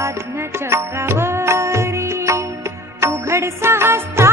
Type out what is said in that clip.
आज्ञाचक्रावरी उघड सहस्ता